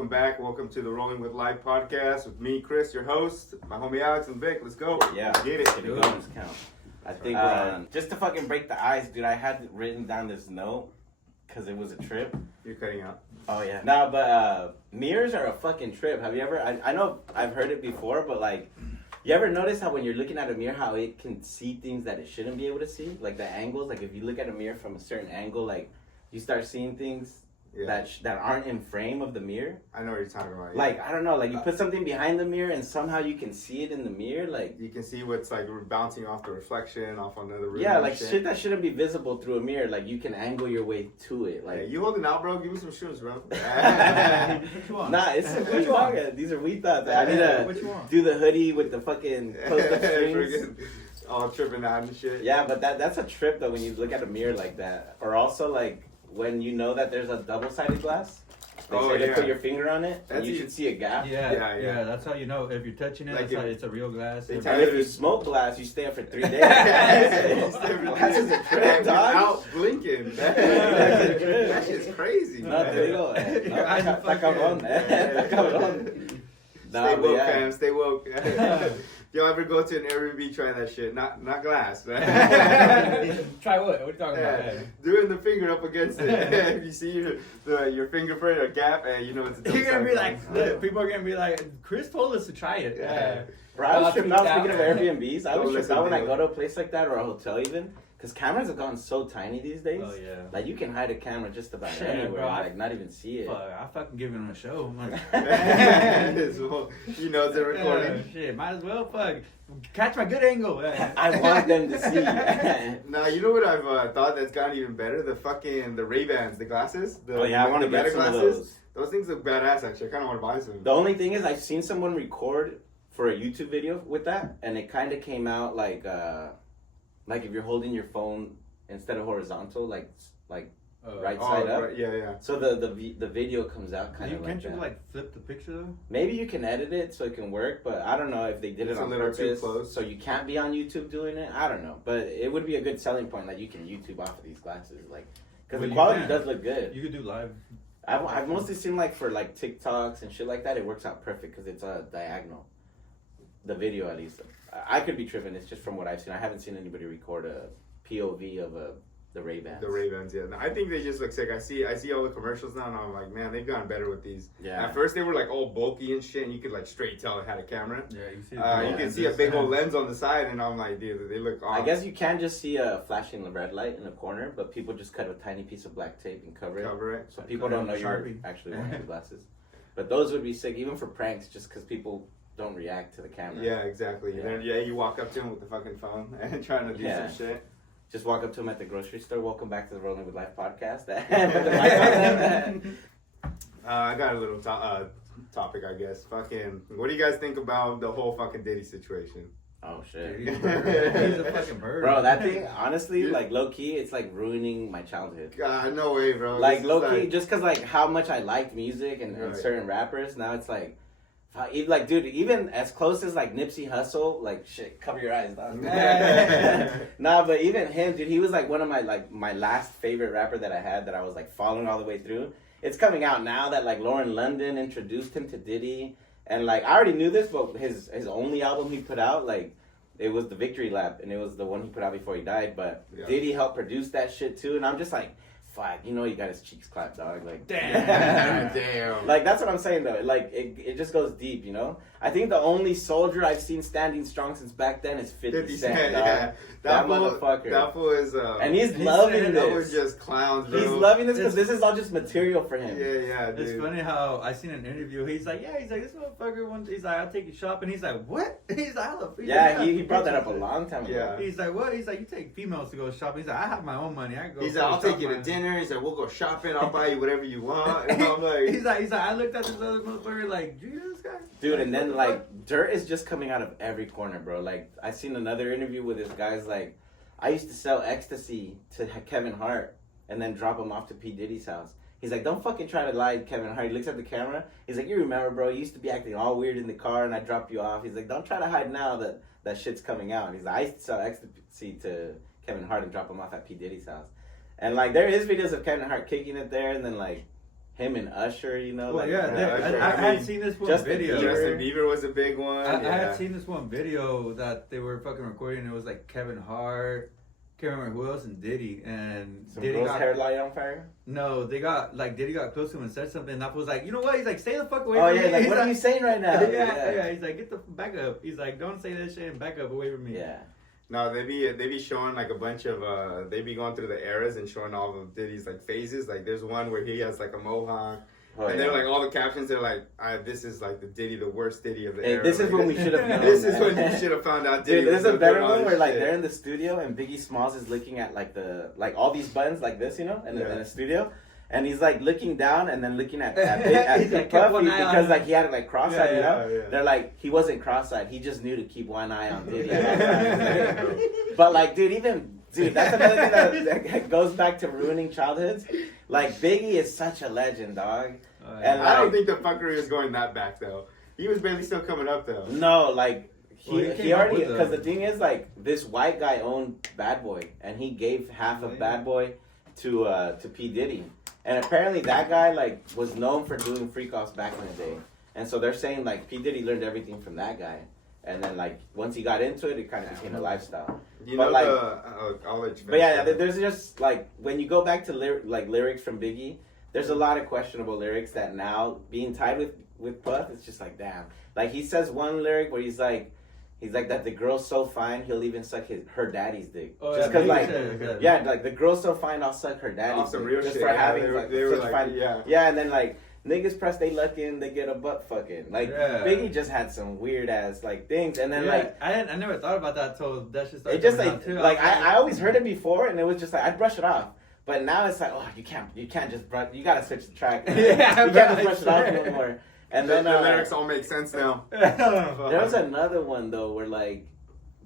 welcome back. Welcome to the Rolling with Life podcast with me, Chris, your host, my homie Alex and Vic. Let's go. Yeah, get it. Get it going. Count. I think just to fucking break the ice, dude. I had written down this note because it was a trip. You're cutting out. Oh yeah. No, but mirrors are a fucking trip. Have you ever? I know I've heard it before, but like, you ever notice how when you're looking at a mirror, how it can see things that it shouldn't be able to see? Like the angles. Like if you look at a mirror from a certain angle, like you start seeing things. Yeah. That aren't in frame of the mirror. I know what you're talking about. Yeah. Like, I don't know, like you put something behind the mirror and somehow you can see it in the mirror, like... You can see what's like bouncing off the reflection, off another room. Yeah, like shit that shouldn't be visible through a mirror, like you can angle your way to it, like... Hey, you holding out, bro? Give me some shoes, bro. Nah, it's some good talk. These are weed thoughts. I need to do the hoodie with the fucking closed-up strings. All tripping out and shit. Yeah, but that's a trip, though, when you look at a mirror like that. Or also, like, when you know that there's a double-sided glass. They say to put your finger on it, and you should see a gap. Yeah. That's how you know if you're touching it. Like It's a real glass. And if you smoke glass, you stay up for 3 days. That's just a trip, dog. Out blinking. That shit's crazy. No, te digo. Está cabrón, Está cabrón. Stay woke, fam. Stay woke. Y'all ever go to an Airbnb, try that shit? Not glass. Try what? What are you talking about? Doing the finger up against it. If you see your fingerprint or gap, and you know it's a double. You're gonna be like, people are gonna be like, Chris told us to try it. Yeah. Bro, I was tripping out speaking of Airbnbs. I was tripping out when I go to a place like that or a hotel even. Because cameras have gotten so tiny these days. Oh, yeah. Like, you can hide a camera just about anywhere. Bro, like, not even see it. Fuck, I fucking give him a show. He knows they're recording. Shit, might as well, fuck. Catch my good angle. I want them to see. Nah, you know what I've thought that's gotten even better? The Ray-Bans, the glasses. I want to get some of those. Those things look badass, actually. I kind of want to buy some. The only thing is, I've seen someone record for a YouTube video with that, and it kind of came out like if you're holding your phone instead of horizontal, like right side up. Right, yeah. So the video comes out kind of like Can't that. you like flip the picture though? Maybe you can edit it so it can work, but I don't know if they did it on purpose. Too close. So you can't be on YouTube doing it. I don't know, but it would be a good selling point that you can YouTube off of these glasses, like because the quality does look good. You could do live. I've mostly seen like for like TikToks and shit like that, it works out perfect because it's a diagonal. The video at least. I could be tripping. It's just from what I've seen. I haven't seen anybody record a POV of the Ray-Bans. The Ray-Bans, yeah. I think they just look sick. I see all the commercials now, and I'm like, man, they've gotten better with these. Yeah. At first, they were like all bulky and shit, and you could like straight tell it had a camera. Yeah, you see. You can see a big old lens on the side, and I'm like, dude, they look awesome. I guess you can just see a flashing red light in the corner, but people just cut a tiny piece of black tape and cover it. So people don't know you're actually wearing the glasses. But those would be sick, even for pranks, just because people don't react to the camera. Yeah, exactly. You walk up to him with the fucking phone and trying to do some shit. Just walk up to him at the grocery store. Welcome back to the Rolling with Life podcast. I got a little topic, I guess. Fucking, what do you guys think about the whole fucking Diddy situation? Oh shit. He's a fucking bird. Bro, that thing, honestly, like low key, it's like ruining my childhood. God, no way, bro. Like low key, just cause like how much I liked music and certain rappers, now it's like, dude, even as close as like Nipsey Hussle, like shit, cover your eyes, dog. Nah, but even him, dude, he was like one of my last favorite rapper that I had that I was like following all the way through. It's coming out now that like Lauren London introduced him to Diddy, and like I already knew this, but his only album he put out, like it was the Victory Lap, and it was the one he put out before he died. But Diddy helped produce that shit too, and I'm just like, fuck, you know, he got his cheeks clapped, dog. Like, damn. Like, that's what I'm saying, though. Like, it just goes deep, you know? I think the only soldier I've seen standing strong since back then is 50 Cent, dog. Yeah. That motherfucker. That fool is... and he's loving this. Those just clowns, bro. He's loving this because this is all just material for him. Yeah, dude. It's funny how I seen an interview. He's like, this motherfucker, he's like, I'll take you shopping. He's like, what? He's like, he brought that up a long time ago. Yeah. He's like, what? He's like, you take females to go shopping. He's like, I have my own money. I can go. He's like, I'll take you to dinner. He's like, we'll go shopping. I'll buy you whatever you want. And I'm like... he's like, I looked at this other motherfucker like, you know this guy? Dude, and then like, dirt is just coming out of every corner, bro. Like, I seen another interview with this guy's like, I used to sell ecstasy to Kevin Hart and then drop him off to P. Diddy's house. He's like, don't fucking try to lie to Kevin Hart. He looks at the camera. He's like, you remember, bro, you used to be acting all weird in the car and I dropped you off. He's like, don't try to hide now that shit's coming out. He's like, I used to sell ecstasy to Kevin Hart and drop him off at P. Diddy's house. And like, there is videos of Kevin Hart kicking it there and then like, him and Usher, you know. Well, like, yeah, Usher, I I had mean, seen this one Justin video. Bieber. Justin Bieber was a big one. I yeah. had seen this one video that they were fucking recording. It was like Kevin Hart, can't remember who else, and Diddy. And some Diddy girl's got hair light on fire. no, they got like Diddy got close to him and said something. And that was like, you know what? He's like, stay the fuck away Oh from yeah, me. like He's what are you saying right now? yeah. He's like, get the back up. He's like, don't say that shit and back up away from me. Yeah. No, they be showing like a bunch of they be going through the eras and showing all of Diddy's like phases. Like there's one where he has like a mohawk. Oh, And yeah. they're like all the captions. They're like, "This is like the Diddy, the worst Diddy of the Hey, era." this is Like, when we should have known. This is man. when you should have found out. Diddy Dude, there's was a better doing all one this where like shit. they're in the studio and Biggie Smalls is looking at like like all these buttons like this, you know, in the studio, and he's like looking down and then looking at He's Big like, kept one Puffy eye on because him. like he had it like cross-eyed, you know. yeah. They're like he wasn't cross-eyed, he just knew to keep one eye on Diddy. But like, dude, that's another thing that goes back to ruining childhoods. Like Biggie is such a legend, dog. And I don't like, think the fuckery was going that back though. He was barely still coming up though. no, like Well, he he came up already with because the- the thing is like this white guy owned Bad Boy and he gave half of Bad Boy to P Diddy, and apparently that guy like was known for doing freak offs back in the day, and so they're saying like P Diddy learned everything from that guy, and then like once he got into it, it kind of became a lifestyle. You But, know like- I'll let you But yeah, finish. there's just like when you go back to lyrics from Biggie, there's a lot of questionable lyrics that now being tied with Puff, it's just like damn. Like he says one lyric where he's like that the girl's so fine he'll even suck her daddy's dick. Oh, Just yeah, because Biggie like said. yeah, like the girl's so fine I'll suck her daddy's Off some dick. real Just shit. for Yeah, having they were- like they were such like, fine. yeah. Yeah, and then like niggas press they luck in, they get a butt fucking. Like Yeah. Biggie just had some weird ass like things, and then Yeah, like I never thought about that till that shit started. it just coming like out, too. like was I always heard it before, and it was just like I'd brush it off. But now it's like, oh, you can't just brush. You gotta switch the track. Man. Yeah, you can't just I brush it off swear. no more. And The then lyrics all make sense now. there was another one though where like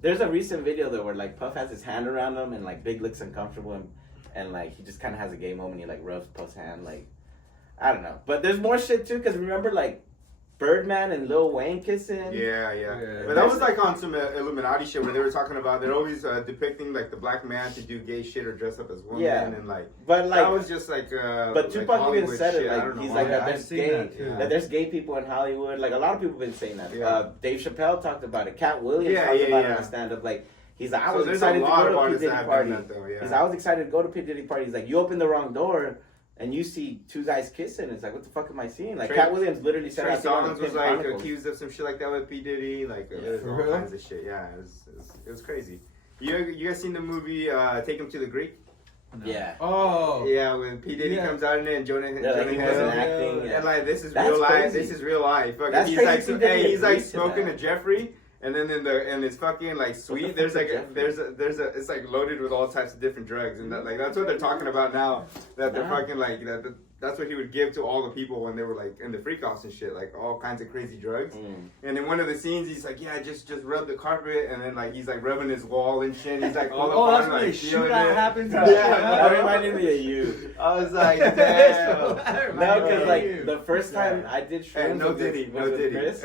there's a recent video though where like Puff has his hand around him and like Big looks uncomfortable and like he just kind of has a gay moment. He like rubs Puff's hand like I don't know. But there's more shit too because remember like Birdman and Lil Wayne kissing. Yeah. Yeah. But that was like on some Illuminati shit where they were talking about they're always depicting like the black man to do gay shit or dress up as women Yeah. and like But like that was just like but like Tupac even Hollywood said it shit. I like don't know he's why. like Yeah, that I've there's seen gay that, too. that there's gay people in Hollywood. Like a lot of people have been saying that. Yeah. Dave Chappelle talked about it. Cat Williams Yeah, talked yeah, about it yeah. on stand up. Like he's like I So was there's excited a to lot go of to a P artists that Diddy have party. done that though. Yeah. He's like, I was excited to go to P Diddy party. He's like you open the wrong door. And you see two guys kissing. It's like, what the fuck am I seeing? Like, Trey- Cat Williams literally said, Trey I think on Songz was Pimp like Chronicles. accused of some shit like that with P Diddy. Like there's for all real? kinds of shit. Yeah, it was crazy. You guys seen the movie Take Him to the Greek? Yeah. Oh. Yeah, when P Diddy Yeah. comes out in it and Jonah Yeah, like Jonah he Hill. wasn't Yeah. acting. And like this is That's real life. crazy. This is real life. Fucking, That's he's crazy like P. Diddy he's like agrees to smoking that. a Jeffrey, and then in his fucking like suite, fuck there's is like Jeffrey? there's a it's like loaded with all types of different drugs, and that, like that's what they're talking about now. That they're Nah. fucking like that's what he would give to all the people when they were like in the freak offs and shit, like all kinds of crazy drugs. Mm. And in one of the scenes, he's like, yeah, just rub the carpet, and then like he's like rubbing his wall and shit. He's like all Oh, up that's on, when like, the feeling shootout it. happens. Yeah. That reminded me of you. I was like, damn. That reminded No, me because of like you. the first time I did Hey, shrooms no with Diddy, no with Diddy. Chris.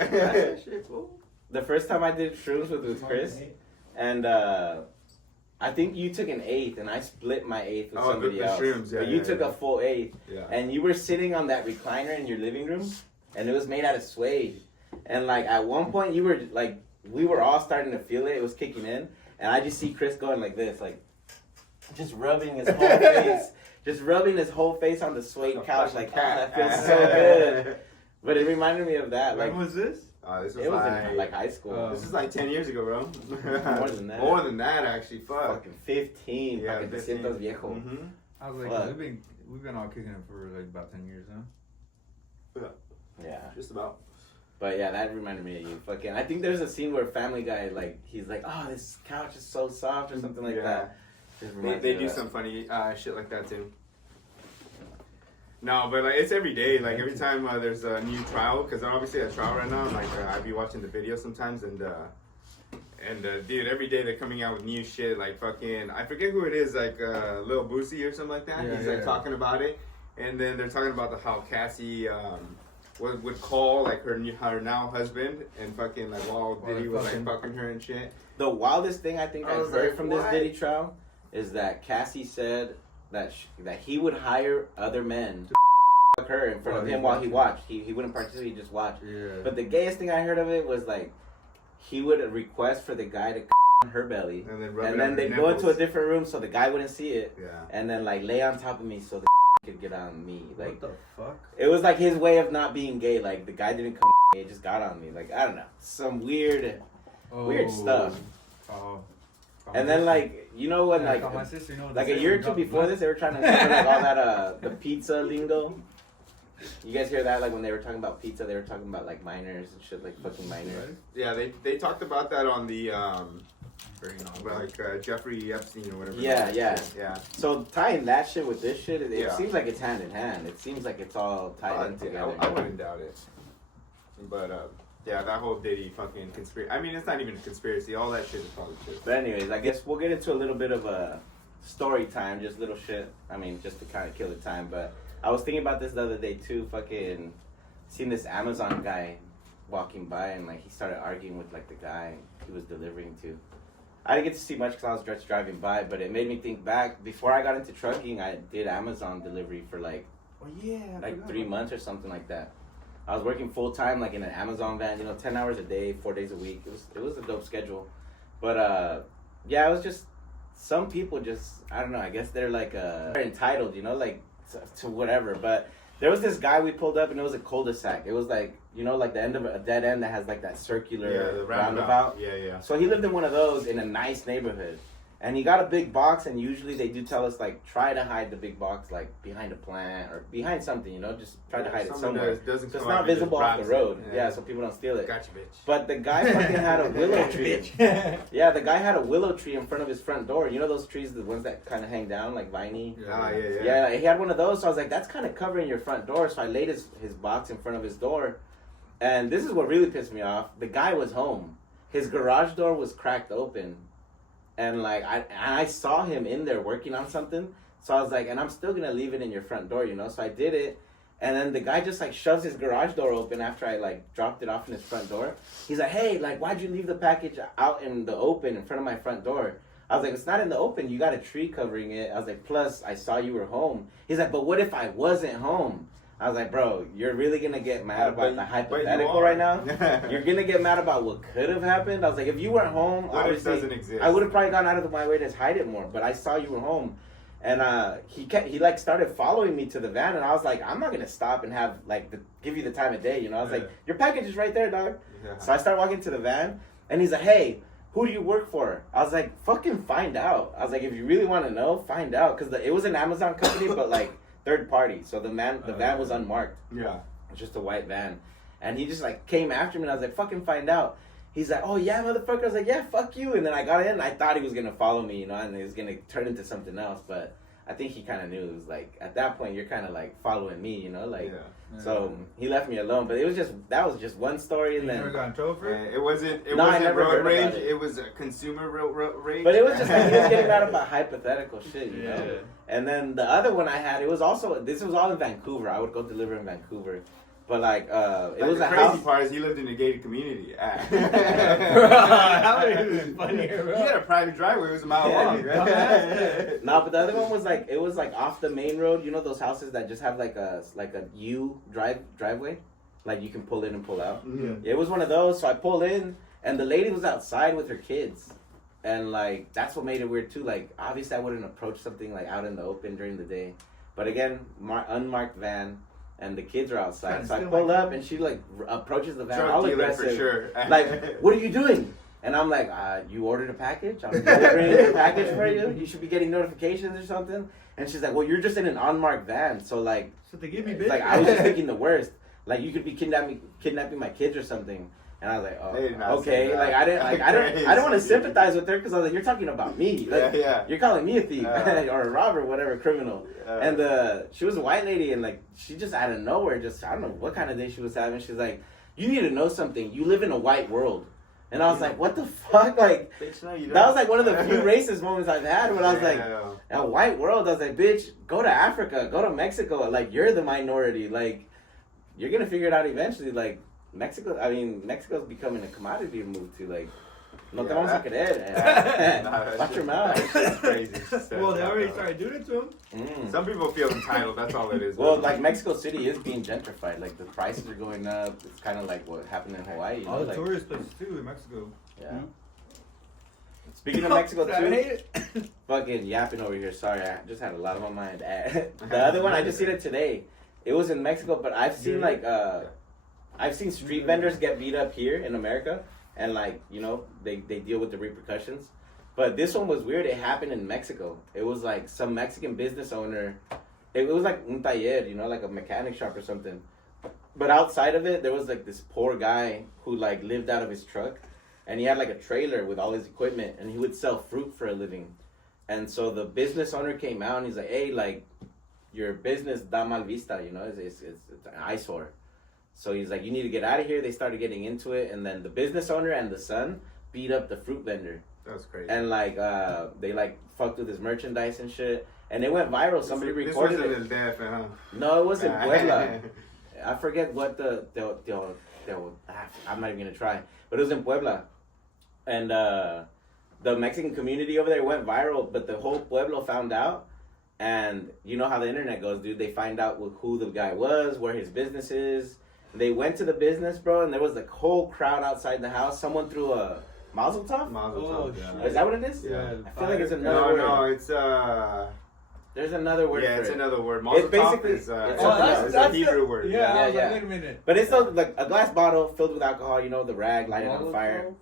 Shit, fool. The first time I did shrooms with Chris, and I think you took an eighth, and I split my eighth with Oh, somebody the else. shrooms, yeah, but you yeah, took yeah. a full eighth, Yeah. and you were sitting on that recliner in your living room, and it was made out of suede. And like at one point, you were like, we were all starting to feel it. It was kicking in, and I just see Chris going like this, like just rubbing his whole face, just rubbing his whole face on the suede couch, like, oh, that feels so good. But it reminded me of that. Like When was this? This was it was in like high school. this is like 10 years ago, bro. More than that. More than that, actually. Fuck. Fucking 15. Yeah, Fucking 15. 200 viejo. Mm-hmm. I was like, Fuck. we've been all kicking it for like about 10 years now. Yeah. Just about. But yeah, that reminded me of you. Fucking, I think there's a scene where Family Guy, like, he's like, oh, this couch is so soft or something like Yeah. that. Just They, reminds they me do of that. some funny shit like that too. No, but like it's every day. Like every time there's a new trial, because they're obviously at trial right now. Like I be watching the video sometimes, and dude, every day they're coming out with new shit. Like fucking, I forget who it is, like Lil Boosie or something like that. Yeah, He's yeah. like talking about it, and then they're talking about how Cassie would call like her now husband, and fucking like while Diddy was like fucking her and shit. The wildest thing I think I I've was heard like, from what? this Diddy trial is that Cassie said that that he would hire other men fuck her in front of him while he watched. He wouldn't participate, he just watched. Yeah. But the gayest thing I heard of it was like he would request for the guy to on her belly, And then, rub and it then on they'd her go into a nipples. different room so the guy wouldn't see it, Yeah. and then like lay on top of me so the could get on me. Like What the fuck? it was like his way of not being gay. Like the guy didn't come, he just got on me. Like I don't know, some weird stuff. Oh. And then like you know when like my sister, you know, like a year or two before this, they were trying to cover like all that the pizza lingo. You guys hear that? Like when they were talking about pizza, they were talking about like minors and shit, like fucking minors. Yeah, they talked about that on the Jeffrey Epstein or whatever. Yeah, yeah. Yeah. So tying that shit with this shit, it Yeah. seems like it's hand in hand. It seems like it's all tied in together. I wouldn't doubt it. But yeah, that whole Diddy fucking conspiracy. I mean, it's not even a conspiracy. All that shit is probably true. But anyways, I guess we'll get into a little bit of a story time, just little shit. I mean, just to kind of kill the time. But I was thinking about this the other day too. Fucking seen this Amazon guy walking by, and like he started arguing with like the guy he was delivering to. I didn't get to see much because I was just driving by, but it made me think back. Before I got into trucking, I did Amazon delivery for like 3 months or something like that. I was working full time, like in an Amazon van, 10 hours a day, 4 days a week. It was a dope schedule, but yeah, it was just some people just I don't know. I guess they're like they're entitled, like to whatever. But there was this guy we pulled up, and it was a cul-de-sac. It was like like the end of a dead end that has like that circular the roundabout. Yeah. So he lived in one of those in a nice neighborhood. And he got a big box, and usually they do tell us, like, try to hide the big box, like, behind a plant or behind something, just try to hide it somewhere. So Doesn't it's come not up, it just visible off the grabs road. it. Yeah, so people don't steal it. Gotcha, bitch. But the guy fucking had a willow tree. Yeah, the guy had a willow tree in front of his front door. You know those trees, the ones that kind of hang down, like viney? Yeah. Yeah, like, he had one of those, so I was like, that's kind of covering your front door. So I laid his box in front of his door. And this is what really pissed me off. The guy was home. His garage door was cracked open. And like I saw him in there working on something, so I was like, and I'm still gonna leave it in your front door, So I did it, and then the guy just like shoves his garage door open after I like dropped it off in his front door. He's like, hey, like why'd you leave the package out in the open in front of my front door? I was like, it's not in the open. You got a tree covering it. I was like, plus I saw you were home. He's like, but what if I wasn't home? I was like, bro, you're really gonna get mad about the hypothetical right now? You're gonna get mad about what could have happened? I was like, if you weren't home, What if obviously, doesn't exist? I would have probably gone out of my way to hide it more. But I saw you were home, and he like started following me to the van, and I was like, I'm not gonna stop and have like give you the time of day, I was like, your package is right there, dog. Yeah. So I start walking to the van, and he's like, hey, who do you work for? I was like, fucking find out. I was like, if you really want to know, find out, because it was an Amazon company, but like. Third party, so the van was unmarked. Yeah. It's just a white van, and he just like came after me, and I was like, "Fucking find out." He's like, "Oh yeah, motherfucker." I was like, "Yeah, fuck you." And then I got in, and I thought he was gonna follow me, and he was gonna turn into something else. But I think he kind of knew. It was like at that point, you're kind of like following me, like. Yeah. So he left me alone. But that was just one story, and You never then. got in trouble for it? It wasn't. It No, I wasn't never road heard rage. about it. It was a consumer rage. But it was just like he was getting mad about hypothetical shit, you know. Yeah. And then the other one I had, this was all in Vancouver. I would go deliver in Vancouver, but like it was the a crazy house. part is he lived in a gated community. How is it funnier, bro? He had a private driveway. It was a mile Yeah, long. you dumbass. No, but the other one was like it was like off the main road. You know those houses that just have like a U driveway, like you can pull in and pull out. Yeah. It was one of those. So I pulled in, and the lady was outside with her kids. And like that's what made it weird too. Like obviously I wouldn't approach something like out in the open during the day, but again, unmarked van, and the kids are outside. So I pulled up, and she like approaches the van, Drug all dealer aggressive, for sure. like, "What are you doing?" And I'm like, "You ordered a package. I'm delivering a package for you. You should be getting notifications or something." And she's like, "Well, you're just in an unmarked van, so like, So they give me bitch. like I was just thinking the worst. Like you could be kidnapping my kids or something." And I was like, They did "Oh, not say okay." that. Like I don't want to Crazy. sympathize with her because I was like, "You're talking about me. Like, Yeah. You're calling me a thief or a robber, whatever, criminal." And she was a white lady, and like she just out of nowhere, just I don't know what kind of day she was having. She's like, "You need to know something. You live in a white world." And I was like, "What the fuck?" Like Bitch, no, you that don't. was like one of the few racist moments I've had when I was like, Yeah. "A white world." I was like, "Bitch, go to Africa, go to Mexico. Like you're the minority. Like you're gonna figure it out eventually. Like." Mexico's becoming a commodity to move to. Like, No te Yeah, vamos a that- querer. Nah, that Watch shit- your mouth. That's crazy. She said Well, they that, already though. started doing it to him. Mm. Some people feel entitled. That's all it is. Well, though. like Mexico City is being gentrified. Like the prices are going up. It's kind of like what happened in Hawaii. You All know? the like, tourist places too in Mexico. yeah. Speaking of Mexico I too, hate it. fucking yapping over here. Sorry, I just had a lot on my mind. The other one, I just seen it today. It was in Mexico, but I've seen like I've seen street vendors get beat up here in America, and like you know they deal with the repercussions. But this one was weird. It happened in Mexico. It was like some Mexican business owner. It was like un taller, you know, like a mechanic shop or something. But outside of it, there was like this poor guy who like lived out of his truck, and he had like a trailer with all his equipment, and he would sell fruit for a living. And so the business owner came out and he's like, "Hey, like, your business da mal vista, you know, it's an eyesore." So he's like, "You need to get out of here." They started getting into it, and then the business owner and the son beat up the fruit vendor, That was crazy. and like they like fucked with his merchandise and shit, and it went viral. Somebody this recorded wasn't it. his dad, huh? No, it was in Puebla. I forget what I'm not even gonna try, but it was in Puebla, and the Mexican community over there went viral, but the whole pueblo found out, and you know how the internet goes, dude. They find out who the guy was, where his business is. They went to the business, bro, and there was the whole crowd outside the house. Someone threw a Mazel Tov. Mazel Oh, tov, yeah. shit. Is that what it is? Yeah. I feel like it's another No, word. no, it's There's another word yeah, for it's it. another word. Mazel tov basically- is it's it's something else. it's a Hebrew word. Yeah, Yeah, I was like, yeah. wait a minute. But it's like a glass bottle filled with alcohol. You know, the rag, light it on fire.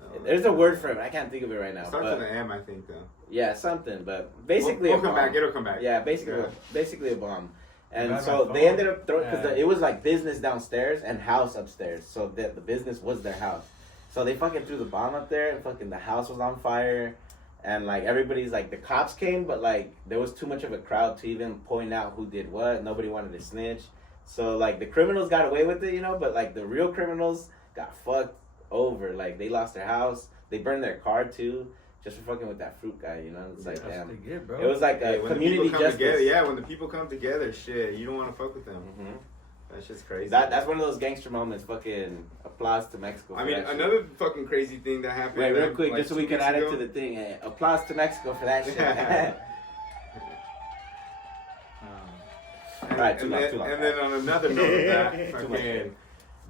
No, There's a word for it. I can't think of it right now. It starts But with an M, I think, though. yeah, something. But basically, we'll a come bomb. back. It'll come back. Yeah, basically, Yeah. basically a bomb. And Got so my they phone. ended up throwing because Yeah. it was like business downstairs and house upstairs. So the business was their house. So they fucking threw the bomb up there, and fucking the house was on fire. And like everybody's like the cops came, but like there was too much of a crowd to even point out who did what. Nobody wanted to snitch. So like the criminals got away with it, you know, but like the real criminals got fucked over. Like they lost their house, they burned their car too, just for fucking with that fruit guy, you know. It's like That's damn. what they get, bro. It was like Hey, a when the community people come justice. together, yeah, when the people come together, shit, you don't want to fuck with them. Mhm. That's just crazy. That's one of those gangster moments. Fucking applause to Mexico. I for mean, that shit. another fucking crazy thing that happened. Wait, real like, quick, like just so 2 we can weeks add it ago. to the thing. Applause to Mexico for that shit. And, Alright, too and long, then, too long. And then on another note of that, Too much. fucking,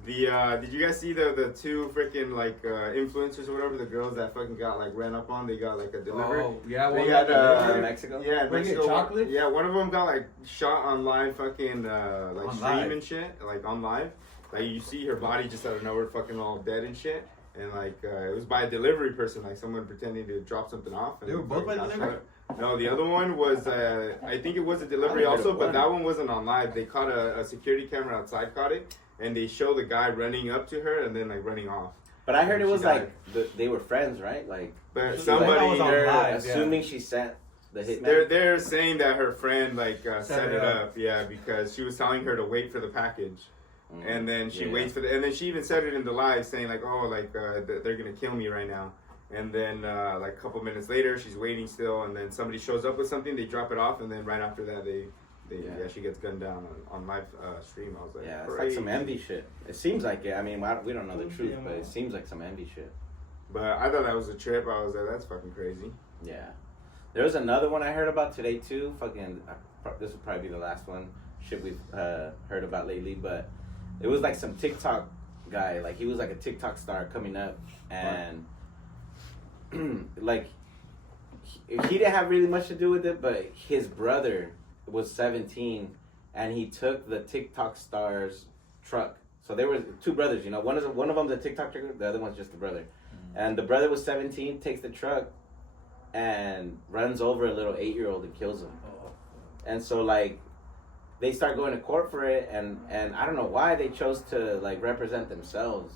did you guys see the two freaking like influencers or whatever, the girls that fucking got like ran up on? They got like a delivery. Oh, yeah, They one got in Mexico? Yeah, in Where you get Mexico. chocolate? Yeah, one of them got like shot on live, fucking like On stream live. and shit, like on live. Like you see her body just out of nowhere, fucking all dead and shit. And like it was by a delivery person, like someone pretending to drop something off. And They were both by fucking got delivery? shot. No, the other one was I think it was a delivery I only heard also, of but one. that one wasn't on live. They caught a security camera outside, caught it, and they show the guy running up to her and then like running off. But I heard it She was died. like they were friends, right? Like But That somebody was on there, live. assuming she sent the they're hitman. saying that her friend like set it it up, yeah, because she was telling her to wait for the package. Mm. And then she Yeah. waits for and then she even said it in the live saying like, oh, like they're gonna kill me right now. And then like a couple minutes later, she's waiting still, and then somebody shows up with something, they drop it off, and then right after that, Yeah. she gets gunned down on live stream. I was like, Yeah, it's like some crazy. envy shit. It seems like it. I mean, we don't know the truth, but it seems like some envy shit. But I thought that was a trip. I was like, that's fucking crazy. Yeah. There was another one I heard about today too. Fucking, this will probably be the last one. Shit we've heard about lately, but it was like some TikTok guy. Like he was like a TikTok star coming up, and like he didn't have really much to do with it, but his brother was 17, and he took the TikTok star's truck. So there were two brothers, you know. One of them's a TikTok trucker, the other one's just a brother. And the brother was 17, takes the truck, and runs over a little 8-year-old and kills him. And so like they start going to court for it, and I don't know why they chose to like represent themselves.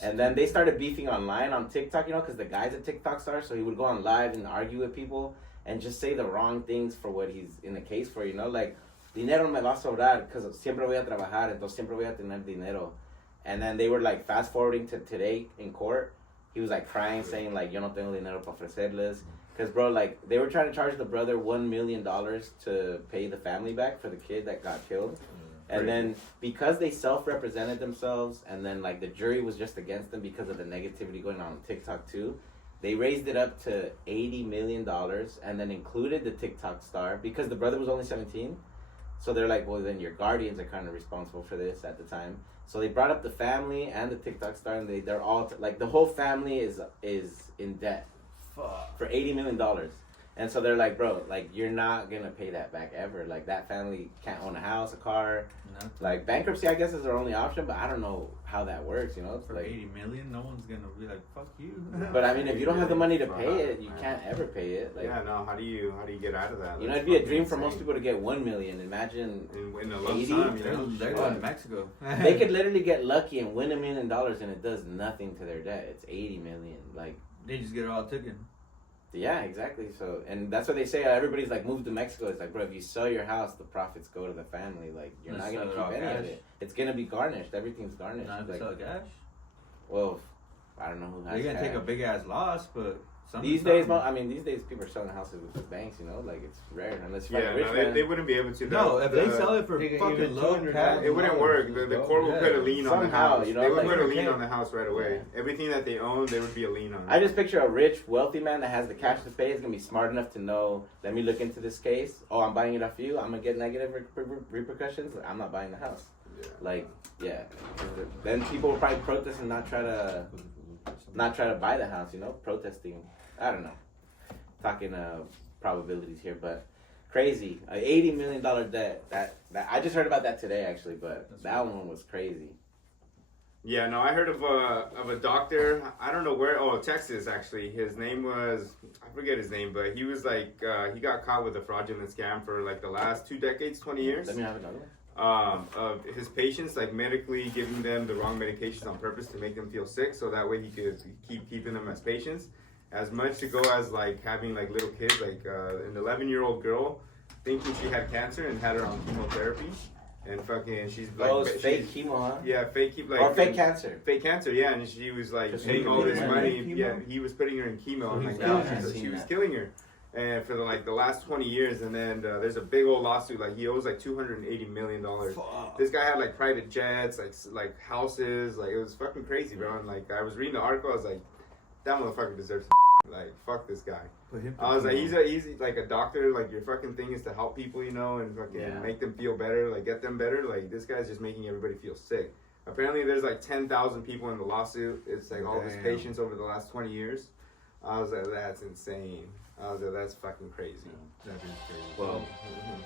And then they started beefing online on TikTok, you know, because the guy's a TikTok star, so he would go on live and argue with people and just say the wrong things for what he's in the case for, you know, like dinero me va a sobrar because siempre voy a trabajar, entonces siempre voy a tener dinero. And then they were like fast forwarding to today in court. He was like crying, saying like yo no tengo dinero para ofrecerles. Because, bro, like, they were trying to charge the brother $1 million to pay the family back for the kid that got killed. And Crazy. then because they self-represented themselves, and then like the jury was just against them because of the negativity going on TikTok too, they raised it up to $80 million, and then included the TikTok star because the brother was only 17. So they're like, well, then your guardians are kind of responsible for this at the time. So they brought up the family and the TikTok star, and they're all like the whole family is in debt for $80 million. And so they're like, bro, like, you're not gonna pay that back ever. Like, that family can't own a house, a car. No. Like, bankruptcy, I guess, is their only option, but I don't know how that works, you know? It's For like, 80 million, no one's gonna be like, fuck you. but I mean, if you don't have the money to Fuck, pay it, you man. can't ever pay it. Like, Yeah, no. How do you get out of that? you know, That's it'd be a fucking dream for most insane. people to get 1 million. Imagine in a lump 80? sum, you They're, know. they're going to Mexico. they could literally get lucky and win $1 million, and it does nothing to their debt. It's 80 million. Like, They just get it all taken. yeah, exactly. So, and that's what they say. Everybody's like, move to Mexico. It's like, bro, if you sell your house, the profits go to the family. Like, you're Let's not gonna sell it all keep any of cash. it. It's gonna be garnished. Everything's garnished. Not if Like, sell cash. well, I don't know who has. They're gonna take a cash. big ass loss, but These days, I mean, these days people are selling houses with the banks. You know, like it's rare unless you find Yeah, a rich no, man. they wouldn't be able to. No, if they sell it for They get fucking even low $200 cash, It wouldn't work. The court would put a lien on the Somehow, house. you know, They would like- put a lien Okay. on the house right away. Everything that they own, there would be a lien on. I just picture a rich, wealthy man that has the cash to pay is gonna be smart enough to know. Let me look into this case. Oh, I'm buying it off you. I'm gonna get negative repercussions. I'm not buying the house. Yeah. Like, yeah. Then people will probably protest and not try to buy the house. You know, protesting. I don't know. Talking probabilities here, but crazy. A $80 million debt. That I just heard about that today actually, but that one was crazy. Yeah, no, I heard of a doctor. I don't know where. Oh, Texas actually. His name was, I forget his name, but he was like he got caught with a fraudulent scam for like the last 2 decades, 20 years. Let me have another one. Of his patients, like medically giving them the wrong medications on purpose to make them feel sick, so that way he could keep keeping them as patients. As much to go as like having like little kids, like an 11-year-old girl thinking she had cancer and had her on chemotherapy, and fucking she's like, Oh, it's fake chemo, huh? yeah, fake like Or fake cancer. fake cancer, yeah, and she was like Just paying making all this money. money. Chemo? Yeah, he was putting her in chemo, So and he's like killing now her. she was killing her, and for the last 20 years, and then there's a big old lawsuit. Like he owes like $280 million. This guy had like private jets, like houses, like it was fucking crazy, bro. And like I was reading the article, I was like, that motherfucker deserves like fuck this guy. I was like, he's like a doctor. Like your fucking thing is to help people, you know, and fucking Yeah. make them feel better, like get them better. Like this guy's just making everybody feel sick. Apparently, there's like 10,000 people in the lawsuit. It's like all his Damn. patients over the last 20 years. I was like, that's insane. I was like, that's fucking crazy. That is crazy. Well, Mhm.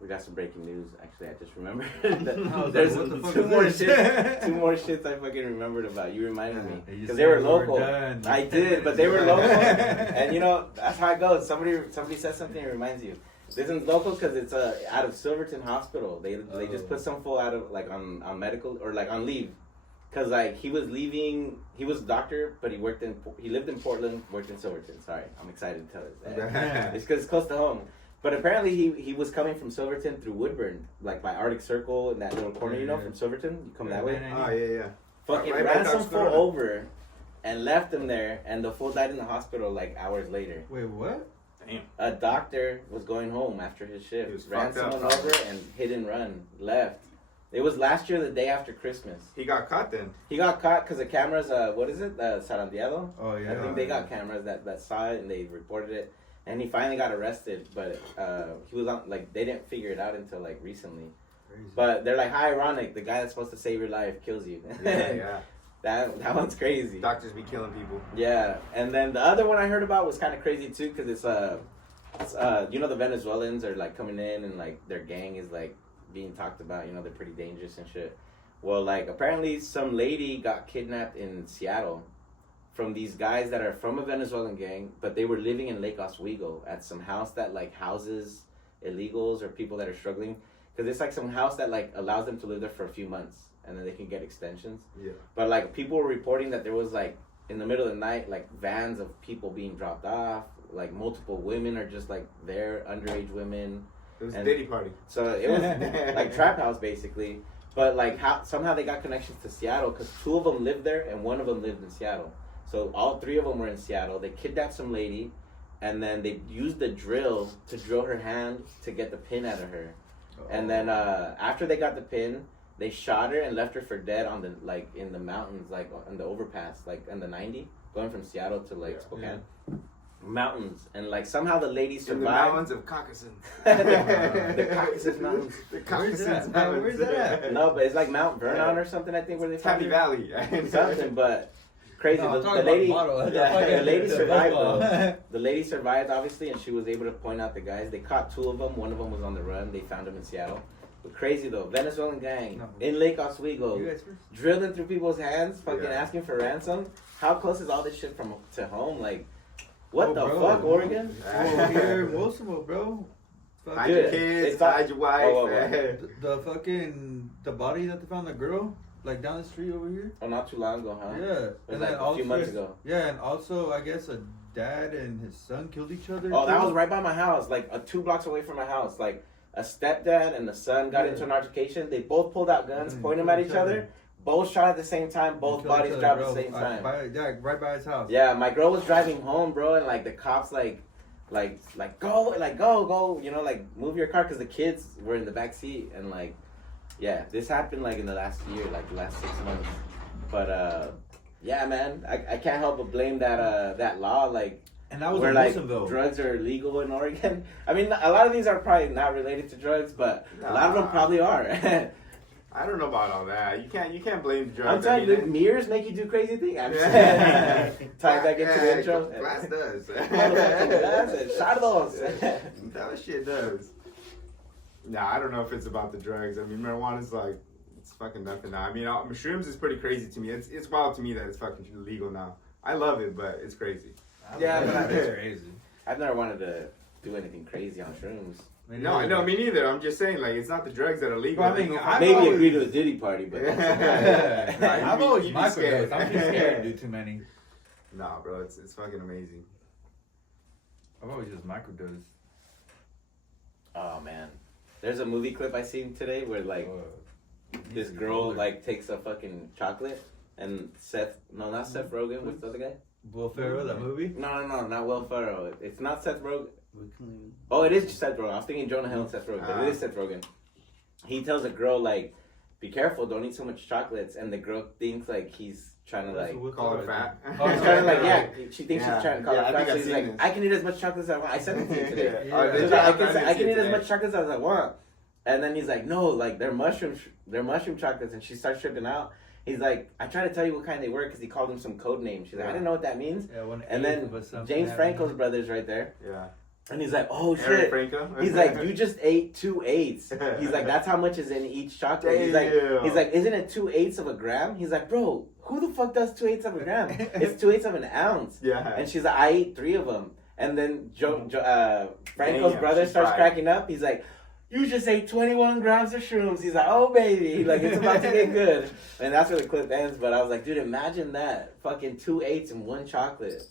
we got some breaking news. Actually, I just remembered I was there's like, what the fuck two is more this? shits. Two more shits I fucking remembered about. You reminded me You because said they were we local. done. I did, but they were local, and you know that's how it goes. Somebody says something, it reminds you. This is local because it's out of Silverton Hospital. They just put some fool out of like on medical or like on leave, because like he was leaving. He was a doctor, but he lived in Portland, worked in Silverton. Sorry, I'm excited to tell this. It's because it's close to home. But apparently he was coming from Silverton through Woodburn, like by Arctic Circle in that little corner, you know, from Silverton. You come that way. Oh yeah. Fucking Right by ran some Doc's fool Corner. over and left him there, and the fool died in the hospital like hours later. Wait, what? Damn. A doctor was going home after his shift, He was ran fucked up, someone probably. over and hit and run, left. It was last year, the day after Christmas. He got caught then. He got caught because the cameras, what is it, Sarandiado? Oh yeah. I think they got cameras that saw it and they reported it. And he finally got arrested, but he was on, like, they didn't figure it out until, like, recently. Crazy. But they're like, how ironic, the guy that's supposed to save your life kills you. Yeah. That one's crazy. Doctors be killing people. Yeah, and then the other one I heard about was kind of crazy, too, because it's you know, the Venezuelans are, like, coming in and, like, their gang is, like, being talked about, you know, they're pretty dangerous and shit. Well, like, apparently some lady got kidnapped in Seattle from these guys that are from a Venezuelan gang, but they were living in Lake Oswego at some house that like houses illegals or people that are struggling, because it's like some house that like allows them to live there for a few months and then they can get extensions. Yeah. But like people were reporting that there was like in the middle of the night like vans of people being dropped off, like multiple women are just like there, underage women. It was a And- Diddy party. So it was like trap house basically. But like somehow they got connections to Seattle because 2 of them lived there and 1 of them lived in Seattle. So all 3 of them were in Seattle. They kidnapped some lady, and then they used the drill to drill her hand to get the pin out of her. And then after they got the pin, they shot her and left her for dead on the like in the mountains, like on the overpass, like on the 90, going from Seattle to like Spokane. Mountains, and like somehow the lady survived. In the mountains of Caucasus. The Caucasus Mountains. The Where's Caucasus that? Mountains. Where's that at? No, but it's like Mount Vernon or something. I think where they found Happy her. Valley. Something, but crazy. No, I'm the talking lady, about the model. the lady survived. Baseball. Though. The lady survived, obviously, and she was able to point out the guys. They caught 2 of them. One of them was on the run. They found him in Seattle. But crazy though, Venezuelan gang in Lake Oswego, You guys first? drilling through people's hands, fucking Yeah. asking for ransom. How close is all this shit from to home? Like, what the bro. fuck, Oregon? Oh, here, Wilsonville, bro. Hide your Dude, kids, it's not- hide your wife. Oh, The fucking the body that they found the girl like down the street over here. Oh, not too long ago, huh? Yeah, It was like a few months ago. Yeah, and also I guess a dad and his son killed each other. Oh, that too. was right by my house, like 2 blocks away from my house. Like a stepdad and the son got Yeah. into an altercation. They both pulled out guns, Mm, pointed them at killed each each other. other. Both shot at the same time. They Both killed bodies each other, dropped at bro. the same time. Yeah, right by his house. Yeah, my girl was driving home, bro, and like the cops like go, go, you know, like move your car because the kids were in the back seat, and like, yeah, this happened like in the last year, like the last 6 months. But yeah, man, I can't help but blame that law, like. And that was Where in like Wilsonville. drugs are legal in Oregon. I mean, a lot of these are probably not related to drugs, but a lot of them Nah. probably are. I don't know about all that. You can't blame the I'm drugs. telling you, mirrors make you do crazy things. I'm just tie back into the intro. Glass does. Shadows. That shit does. Nah, I don't know if it's about the drugs. I mean, marijuana's like, it's fucking nothing now. I mean, mushrooms is pretty crazy to me. It's wild to me that it's fucking illegal now. I love it, but it's crazy. Yeah, That's but crazy. I've never wanted to do anything crazy on shrooms. No, me neither. I'm just saying, like, it's not the drugs that are legal. Well, I mean, They I've Maybe always- agree to the Diddy party, but Yeah. I've always You'd be microdosed. scared. I'm too scared to do too many. Nah, bro, it's fucking amazing. I've always just microdosed. oh man, there's a movie clip I seen today where like this girl like takes a fucking chocolate and not Seth Rogen, what's the other guy? Will Ferrell, that movie. No, not Will Ferrell. It's not Seth Rogen. Oh, it is Seth Rogen. I was thinking Jonah Hill and Seth Rogen, but it is Seth Rogen. He tells a girl like, "Be careful, don't eat so much chocolates," and the girl thinks like he's trying to like. Call her fat. Oh, He's trying to like, yeah, she thinks Yeah. she's trying to call Yeah, her I fat. think So I've he's seen like, this. I can eat as much chocolate as I want. I sent it to you today. Yeah. She's did like, you? I can eat as today. much chocolates as I want. And then he's like, no, like they're mushroom chocolates, and she starts tripping out. He's like, I tried to tell you what kind they were because he called them some code name. She's like, I didn't know what that means. Yeah, And then James Franco's brother's right there, Yeah. and he's like, oh Eric shit. Franco. He's like, you just ate 2 eighths. He's like, that's how much is in each chocolate. He's like, isn't it 2 eighths of a gram? He's like, bro, who the fuck does 2 eighths of a gram? It's 2 eighths of an ounce. Yeah. And she's like, I ate 3 of them. And then Franco's Damn, brother she's starts fried. cracking up. He's like, you just ate 21 grams of shrooms. He's like, oh baby, like it's about to get good. And that's where the clip ends. But I was like, dude, imagine that, fucking 2 eighths in 1 chocolate.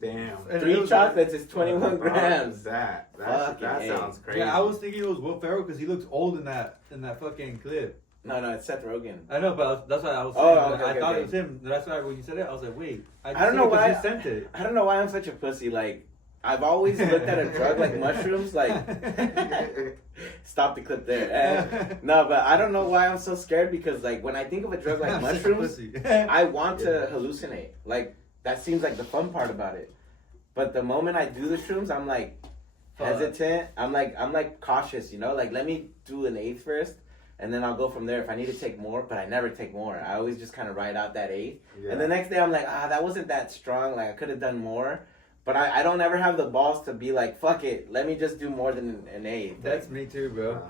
Damn. And 3 it was chocolates is 21 What grams. is that? Fucking That A. sounds crazy. Yeah, I was thinking it was Will Ferrell because he looks old in that fucking clip. No, it's Seth Rogen. I know, but that's why I was Oh, saying. okay, I okay, thought okay. it was him. That's why when you said it, I was like, wait. I don't know seen it 'cause why- he sent it. I don't know why I'm such a pussy. Like, I've always looked at a drug like mushrooms, like, stop the clip there. No, but I don't know why I'm so scared because, like, when I think of a drug like mushrooms, I want to hallucinate. Like, that seems like the fun part about it. But the moment I do the shrooms, I'm like hesitant. I'm like cautious, you know? Like, let me do an eighth first, and then I'll go from there if I need to take more, but I never take more. I always just kind of ride out that eighth. Yeah. And the next day I'm like, that wasn't that strong. Like, I could have done more. But I don't ever have the balls to be like, fuck it, let me just do more than an eighth. That's me too, bro. Uh,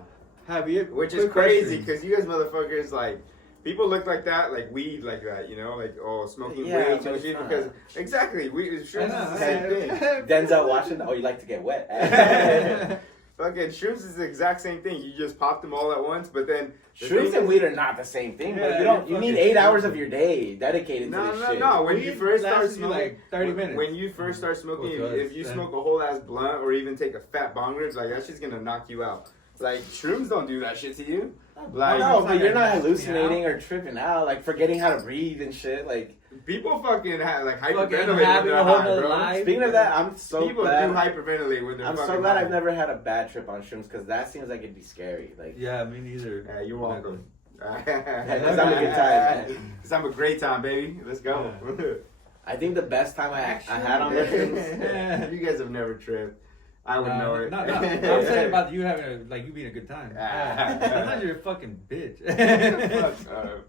Have you? Which is quick crazy question. because you guys motherfuckers like people look like that, like weed, like that, you know, like smoking Yeah, weed, but smoking it's shit. not. Because exactly, weed is shrooms I is the know. same thing. Denzel Washington, you like to get wet. Fucking shrooms is the exact same thing. You just pop them all at once, but then the Shrooms thing and is- weed are not the same thing, Yeah, but you you're need fucking 8 hours stupid. of your day dedicated to this shit. No. When Weed you first start lasts you smoking, like 30 minutes. When you first start smoking, Oh, if you then- smoke a whole ass blunt or even take a fat bong rib, like that shit's gonna knock you out. Like shrooms don't do that shit to you. Like No, it's but not you're gonna not knock me hallucinating out. or tripping out, like forgetting how to breathe and shit. Like, People fucking like Fucking hyperventilate when having they're a whole high, nother bro. life. Speaking of that, I'm so People glad. do hyperventilate when they're I'm fucking so glad high. I've never had a bad trip on shrooms because that seems like it'd be scary. Like, Yeah, me neither. Yeah, you're welcome. because I'm a good time. Cause I'm a great time, baby. Let's go. I think the best time I had on mushrooms. You guys have never tripped. I would know it. No, I'm saying about you having you being a good time. Sometimes you're a fucking bitch. Fuck up.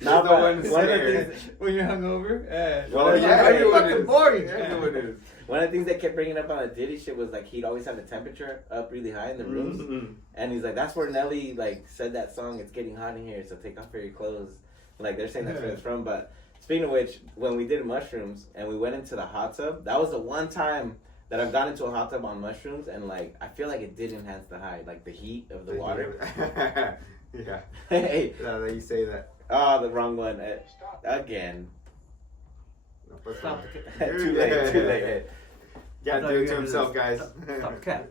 No, The but one one of the scared. things, When you're hungover. Well, yeah, everyone fucking is. boring. Everyone is. one of the things they kept bringing up on the Diddy shit was like he'd always have the temperature up really high in the rooms, Mhm. and he's like, that's where Nelly like said that song. It's getting hot in here, so take off all your clothes. Like they're saying that's where it's from. But speaking of which, when we did mushrooms and we went into the hot tub, that was the one time that I've gone into a hot tub on mushrooms, and like I feel like it did enhance the high, like the heat of the water. Yeah. Hey, Now that you say that. oh, the wrong one again. No, fuck Stop that. Too late, too late. Gotta thought do you it were to gonna himself, do guys. Stop cap.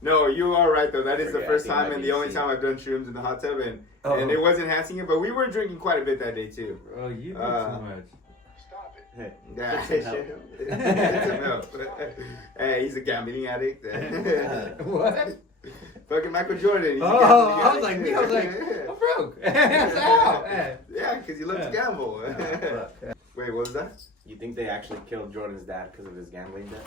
No, you are right though. That is the Forget, first I think time I and can the only see. time I've done shrooms in the hot tub, and Oh. it was enhancing it. But we were drinking quite a bit that day too. Oh, you do Uh, too much. Yeah, Get some Get some help. Hey, he's a gambling addict. What? Fucking Michael Jordan. He's a Oh, gambling I was like, addict. me, I was like, I'm broke. How? Yeah, because he loves to gamble. Yeah. Wait, what was that? You think they actually killed Jordan's dad because of his gambling debt?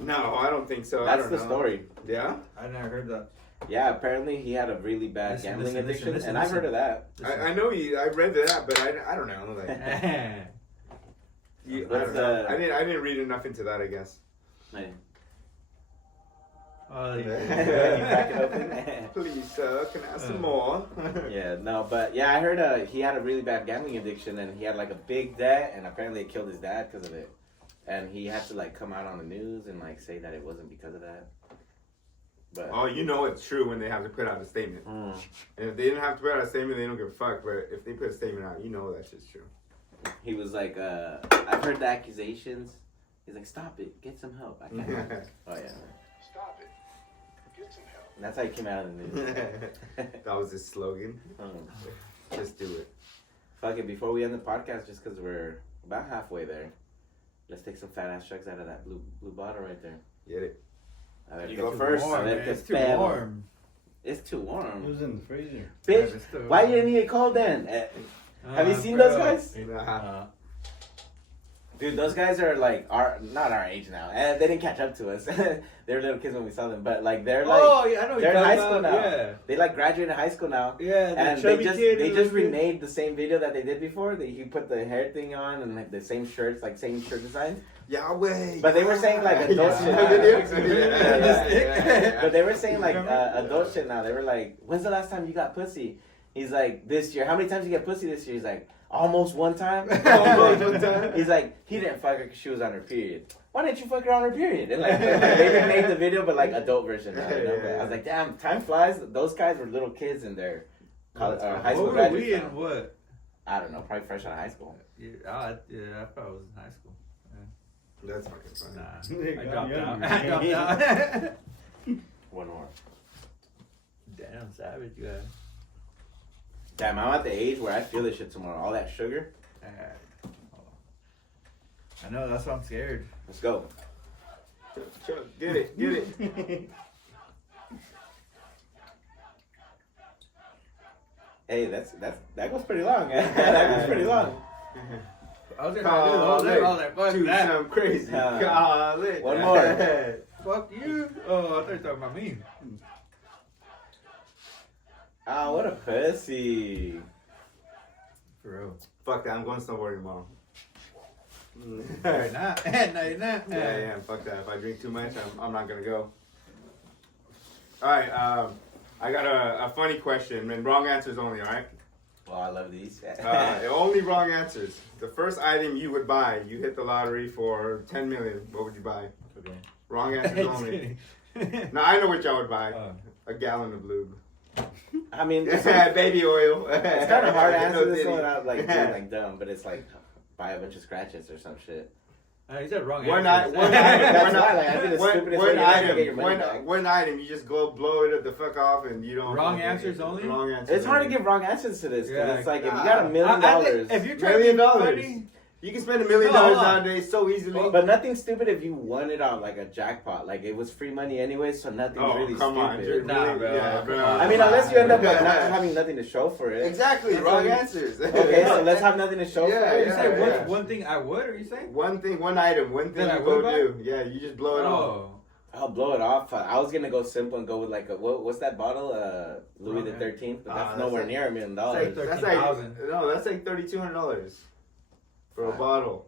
No, I don't think so. I That's don't the know. story. Yeah? I never heard that. Yeah, apparently he had a really bad Listen, gambling listen, addiction, listen, and I've heard of that. I know you. I read that, but I don't know. Like, I What's don't know. the- I didn't read enough into that. I guess. Oh, You crack it open? Please, sir, can I have some more? Yeah, no, but yeah, I heard he had a really bad gambling addiction, and he had like a big debt, and apparently it killed his dad because of it, and he had to like come out on the news and like say that it wasn't because of that. But Oh, you know it's true when they have to put out a statement. Mm. And if they didn't have to put out a statement, they don't give a fuck. But if they put a statement out, you know that shit's true. He was like, I've heard the accusations. He's like, stop it, get some help. I can't. Oh yeah. Stop it. Get some help. And that's how he came out of the news. That was his slogan. Just do it. Fuck it, before we end the podcast, just because we're about halfway there, let's take some fat ass chugs out of that blue bottle right there. Get it. A ver You qué- go first. a ver Man, qué it's too pedo. warm. It's too It warm. was in the freezer. Bitch, Yeah, it's too why warm. you didn't get cold then? Have you seen those guys? Nah. Dude, those guys are like not our age now. They didn't catch up to us. They were little kids when we saw them, but like they're like Oh, yeah, I know what they're you're in high talking school about. now. Yeah. They like graduated high school now. Yeah, the And chubby kid they who just was- remade the same video that they did before. He put the hair thing on and like the same shirts, like same shirt designs. Yahweh. But they were saying, like, adult shit. Yeah. But they were saying like adult shit now. They were like, "When's the last time you got pussy?" He's like, "This year." How many times you get pussy this year? He's like, "Almost one time." Almost one time. He's like, he didn't fuck her because she was on her period. Why didn't you fuck her on her period? And like they remade the video, but like adult version now. You know? But I was like, damn, time flies. Those guys were little kids in their high school What were we graduates. in? What? I don't know, probably fresh out of high school. Yeah, I thought I was in high school. That's fucking funny. Nah, They I got dropped out. younger. I dropped out. One more. Damn, savage guy. Damn, I'm at the age where I feel this shit tomorrow. All that sugar. I know, that's why I'm scared. Let's go. Get it, get it. Hey, that goes pretty long. That goes pretty long. I was gonna do the whole thing. I was like, fuck Do that. some crazy. Uh, Call it. one more. Fuck you. Oh, I thought you were talking about me. Ah, what a pussy. For real. Fuck that, I'm going snowboarding tomorrow. No, you're not. No, you're not. Yeah, fuck that. If I drink too much, I'm not gonna go. Alright, I got a funny question, and wrong answers only, alright? Well, I love these. Only wrong answers. The first item you would buy, you hit the lottery for 10 million, what would you buy? Okay. Wrong answers only. Now I know what y'all would buy. Oh. A gallon of lube. I mean, it's Baby oil. kind of hard to answer No this titty. one without like being like dumb, but it's like buy a bunch of scratches or some shit. He said wrong One answers. item. That's why, like, I think the stupidest way you're never gonna get your money back. One item. You just go blow it the fuck off, and you don't. Wrong answers only? Wrong answers. It's hard to only. give wrong answers to this. 'Cause Yeah. it's like if you got $1 million, I think if you're trying $1 million. to be funny, You can spend $1 million No, hold on. nowadays so easily. but nothing stupid if you won it on like a jackpot. Like it was free money anyway, so nothing's Oh, really come on, stupid. dude. Nah, Really? bro. Yeah, bro. I mean, unless you end up like not having nothing to show for it. Exactly, That's wrong all you- answers. Okay, so let's have nothing to show Yeah, for it. you say yeah. one thing I would, or you say? One thing, one item, one thing That I you would go buy? do. Yeah, you just blow it off. Oh. I'll blow it off. I was gonna go simple and go with like a what's that bottle? Louis Okay. the 13th, but that's That's nowhere like- near $1 million. That's like, that's like $13,000. no, that's like $3,200 for a Wow. bottle.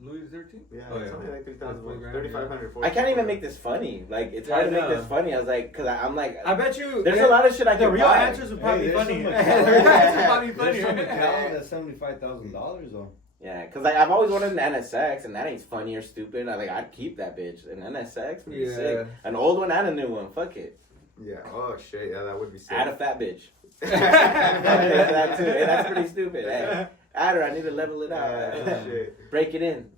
Louis 13? Yeah, Oh, it's yeah. something like 3,000, That's $4,000, 3,500. I can't even make this funny. Like it's hard to Yeah, make no. this funny. I was like, cause I'm like, I bet you. there's a lot of shit I The can real buy. answers would probably Hey, be there's funny. some The Macau- real answers would probably be There's some funny. Macau that's $75,000 though. Yeah, cause like I've always wanted an NSX, and that ain't funny or stupid. I'd keep that bitch. An NSX would be Yeah. sick. An old one and a new one. Fuck it. Yeah. Oh shit. Yeah, that would be sick. Add a fat bitch. that too. Hey, that's pretty stupid. Hey, add her. I need to level it out. Oh, shit. Break it in.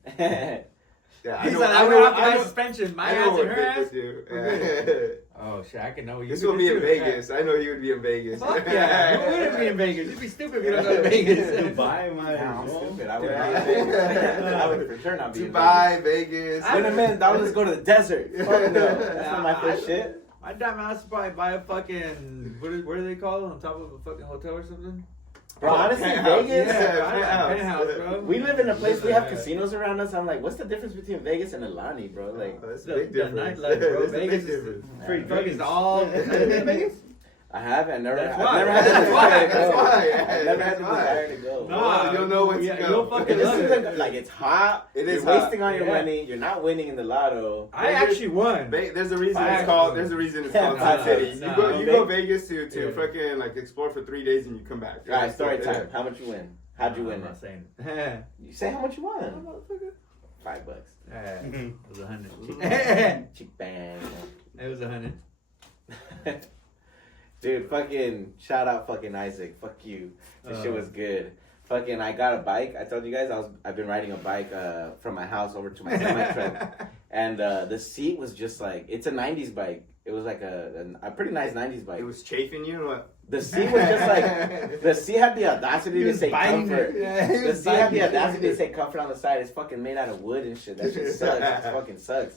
Yeah, He's like, I'm gonna have to buy suspension. My I know ass what and her Vegas ass. do. Oh shit, I can know you. This could will do be in too. Vegas. I know you would be in Vegas. Fuck yeah, who wouldn't be in Vegas? You'd be stupid if you don't go to Vegas. Dubai might Nah, I'm as well. stupid. I would not be in Vegas. I would for sure not be in Vegas. Dubai, Vegas. Wait a minute, I would just go to the desert. Fuck no. That's not my first shit. My dumb ass would probably buy a fucking what do they call it on top of a fucking hotel or something? Bro, honestly, Penthouse. Vegas. Yeah, penthouse, bro. We live in a place we have Yeah. casinos around us. I'm like, what's the difference between Vegas and Alani, bro? Like, Oh, that's a The- big the difference. nightlife, bro. That's a big Vegas is- difference. Free Vegas all. Have you been to Vegas? I haven't. Never. That's I've why. never had the That's why. desire to That's go. why. I've never had That's the why. desire to go. Nah, you'll know once you go. You'll fucking This love is it. like it's hot. It You're is hot. wasting all your Yeah. money. You're not winning in the lotto. I actually won. There's a reason I it's called. actually- There's a reason it's Yeah, called nah, Sin City. nah, You nah. go Vegas to Yeah. fucking like explore for 3 days and you come back. All right, story time. How much you win? How'd you win I'm it? not saying. You say how much you won? Motherfucker. $5. It was 100. Cheap bang. It was 100. Dude, fucking shout out fucking Isaac. Fuck you. This shit was good. Fucking I got a bike. I told you guys I've been riding a bike from my house over to my semi truck. And the seat was just like it's a 90s bike. It was like a pretty nice 90s bike. It was chafing you. What? The seat was just like the seat had the audacity to say comfort. The seat had the audacity to say comfort on the side. It's fucking made out of wood and shit. That shit sucks. It fucking sucks.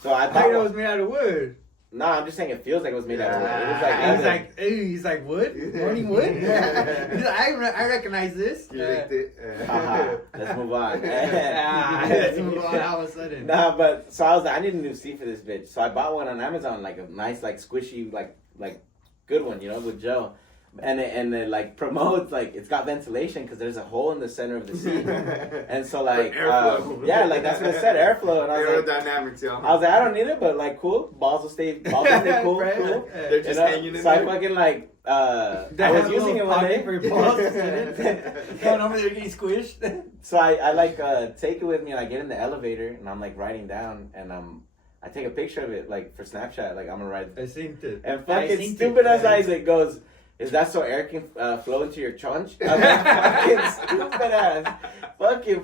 So I I thought it thought was made out of wood. no, I'm just saying it feels like it was made out of wood. It was like He's like wood? Morning wood? He's like, I recognize this. You licked it. haha, let's move on. Let's move on all of a sudden. Nah, but so I was like, I need a new seat for this bitch. So I bought one on Amazon, like a nice, like squishy, like good one, you know, with Joe. And it like promotes like it's got ventilation because there's a hole in the center of the seat. And so like airflow. yeah, like that's what it said, airflow. And I was like, Aerodynamics, yo. I was like, I don't need it, but like cool, balls will stay cool, Right? cool. They're just You know? hanging in So I there. fucking like I They was have using it little one day. pocket for your balls to sit in. Going over there getting squished. So I like take it with me and I get in the elevator and I'm like writing down and I take a picture of it like for Snapchat, like I'm gonna write I seen it. and I fucking seen stupid it. as Isaac goes, is that so air can flow into your chunch? I'm like, fucking stupid ass. Fuck you.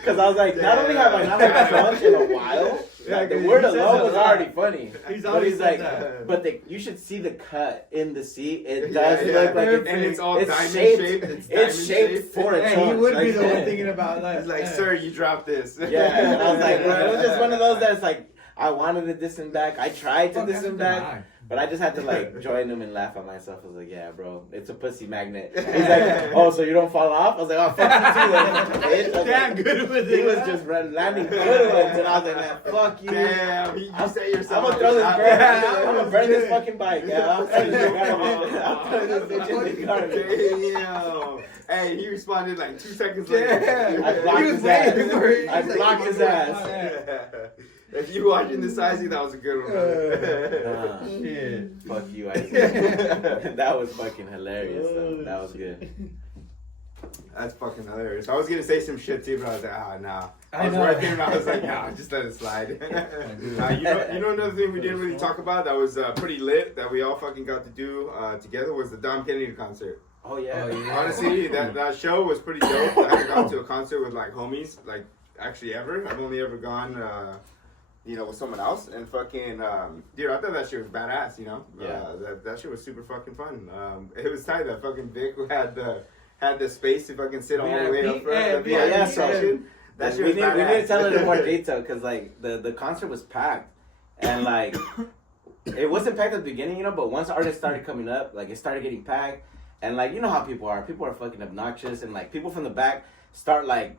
Because I was like, not only have I not had a chunch in a while, Yeah, the 'cause word he says alone it a was lot. already funny. He's But always he's said like, that. but you should see the cut in the seat. It Yeah, does yeah. look like And it's all it's diamond shaped. shaped. It's diamond shaped for a Yeah, chunch. he would be like the one that. thinking about that. He's like, Yeah. sir, you dropped this. Yeah, and I was like, bro, it was just one of those that's like, I wanted to diss him back. I tried to Fuck, diss that's him the back. lie. But I just had to like join him and laugh at myself. I was like, yeah, bro, it's a pussy magnet. He's like, oh, so you don't fall off? I was like, oh, fuck you too, then, bitch. I was Damn like, good with he it. was just landing good ones, and I was like, man, fuck you. Damn, you set yourself I'm gonna up throw with this that. burn. I'm gonna burn this fucking bike. Yeah, I'm throwing this garbage. I'm throwing this bitch in the garbage. Damn. Hey, he responded like 2 seconds later. Yeah. I blocked He was his waiting ass. for it. I He's like, blocked his ass. If you watching this, Isaac, that was a good one. Nah. Shit. Fuck you, Isaac. That was fucking hilarious. Though. That was good. That's fucking hilarious. I was gonna say some shit too, but I was like, nah. I was know. working and I was like, nah, just let it slide. You know another thing we didn't really talk about that was pretty lit that we all fucking got to do together was the Dom Kennedy concert. Oh yeah. Oh, yeah. Honestly, that show was pretty dope. I had gone to a concert with like homies, like actually ever. I've only ever gone, with someone else, and fucking, dude, I thought that shit was badass. Yeah. That shit was super fucking fun. It was tight that fucking Vic who had the space to fucking sit all the way up front. The yeah, VIP so- section. That shit we was need badass. to tell it in more detail because like the concert was packed and like it wasn't packed at the beginning, but once artists started coming up, like it started getting packed, and like you know how people are fucking obnoxious, and like people from the back start like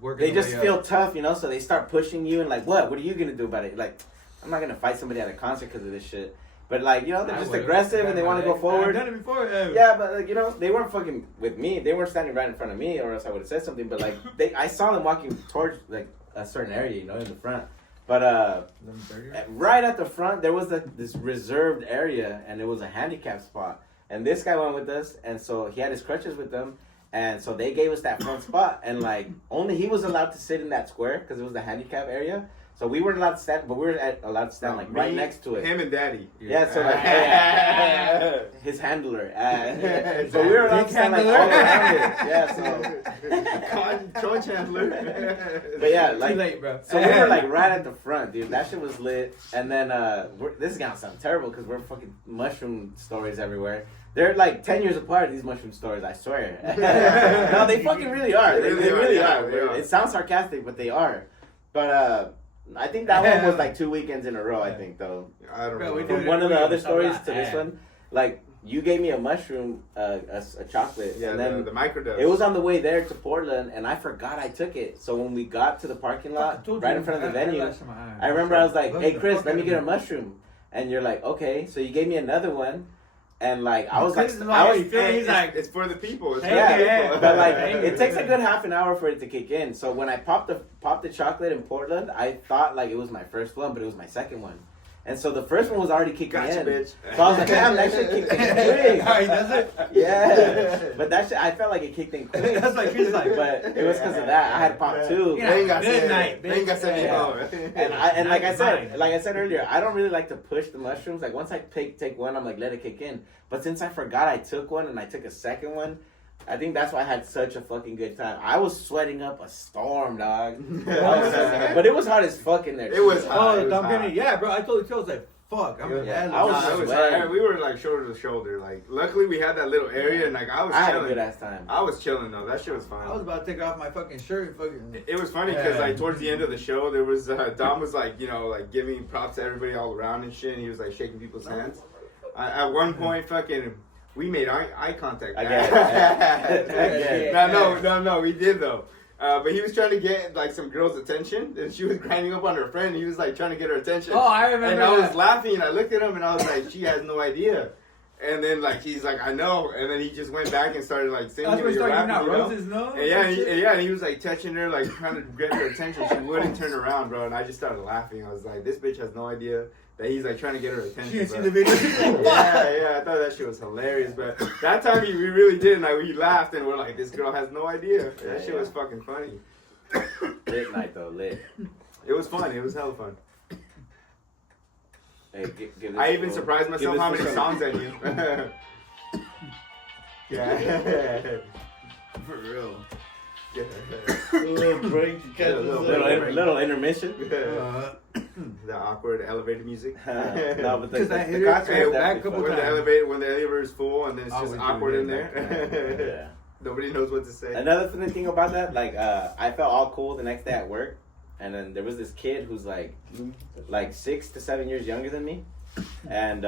Working they their just way feel up. tough, so they start pushing you and like what are you gonna do about it? Like I'm not gonna fight somebody at a concert because of this shit, but like they're I just would've. aggressive and they want to go I've forward. done it before. Yeah, but like they weren't fucking with me. They weren't standing right in front of me, or else I would have said something. But like I saw them walking towards like a certain area, in the front. But right at the front there was this reserved area, and it was a handicap spot. And this guy went with us, and so he had his crutches with him, and so they gave us that front spot. And like only he was allowed to sit in that square because it was the handicap area. So we weren't allowed to stand, but we were allowed to stand like right Me, next to it. Him and Daddy. Yeah, so like his handler. So we were allowed to stand like all around it. Yeah, so. John Chandler. But yeah, Too like late, bro. so we were like right at the front, dude. That shit was lit. And then this is gonna sound terrible because we're fucking mushroom stories everywhere. They're like 10 years apart. These mushroom stories, I swear. No, they fucking really are. They really yeah, are. they are. It sounds sarcastic, but they are. But I think that one was like 2 weekends in a row. I think though. I don't Bro, know. we do From it one of the every other week. stories to Yeah. this one, like you gave me a mushroom, a chocolate, Yeah, and then the microdose. it was on the way there to Portland, and I forgot I took it. So when we got to the parking lot, right in front of the venue, I remember I was like, "Hey Chris, let me get a mushroom," and you're like, "Okay." So you gave me another one, and like I was like, Chris is I was, like, he's like, it's for the people. It's Hey, for yeah, the people. but like it takes a good half an hour for it to kick in. So when I popped the chocolate in Portland, I thought like it was my first one, but it was my second one. And so the first one was already kicking Gotcha, in. bitch. So I was like, damn, that shit kicked in quick. Oh, he does it? Yeah. But that shit, I felt like it kicked in quick. That's like Chris like. But it was because of that. I had popped two. Yeah. Good night, bitch. And like I Fine. said earlier, I don't really like to push the mushrooms. Like once I take one, I'm like, let it kick in. But since I forgot I took one and I took a second one, I think that's why I had such a fucking good time. I was sweating up a storm, dog. But it was hot as fuck in there. It was too. hot. Oh, was Tom hot. Kennedy. Yeah, bro. I told you, I was like, fuck. I'm Yeah, yeah, I was Nah, it was sweating. hot. We were like shoulder to shoulder. Like, luckily we had that little area, and like I was I had a chilling. good ass time. I was chilling though. That shit was fun. I was about to take off my fucking shirt and fucking. It was funny because Yeah. like towards the end of the show, there was Dom was like like giving props to everybody all around and shit. And he was like shaking people's hands. At one point, fucking, we made eye contact. Again. No, we did though. But he was trying to get like some girl's attention, and she was grinding up on her friend. And he was like trying to get her attention. Oh, I remember. And I was that. laughing, and I looked at him, and I was like, she has no idea. And then like he's like, I know. And then he just went back and started like singing. That's when we and started giving out rapping, you know? roses, no? And he was like touching her, like trying to get her attention. She wouldn't turn around, bro. And I just started laughing. I was like, this bitch has no idea that he's like trying to get her attention. She didn't see bro. the video. Yeah, I thought that shit was hilarious. But that time we really did. Like we laughed and we're like, this girl has no idea. That shit was fucking funny. Lit night though, lit. It was fun. It was hella fun. Hey, give this I even fool- surprised give myself this how many fool- songs I knew. Yeah. For real. A little break to catch Yeah, a little us Little up. intermission. The awkward elevator music. No, but the Because I hit concert it was back definitely couple fun. When the elevator is full and then it's I just went awkward through in it there. Yeah. Nobody knows what to say. Another funny thing about that, like, I felt all cool the next day at work, and then there was this kid who's like 6 to 7 years younger than me, and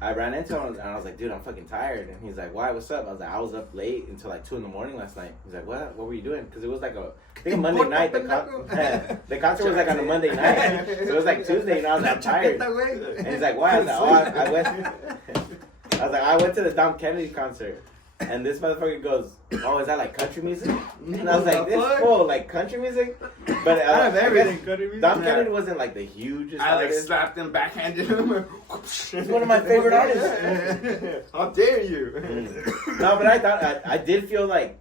I ran into him and I was like, dude, I'm fucking tired, and he's like, why? What's up? I was like, I was up late until like 2 a.m. last night. He's like, what? What were you doing? Because it was like I think a Monday night. The concert was like on a Monday night, so it was like Tuesday, and I was like, I'm tired. And he's like, why? I was like, oh, I went. I was like, I went to the Dom Kennedy concert, and this motherfucker goes, oh, is that like country music? And I was like, this fool, like country music? But I have everything. Dom Kennedy wasn't like the hugest I like artist. slapped him, backhanded him. He's one of my favorite artists. How dare you? No, but I thought I did feel like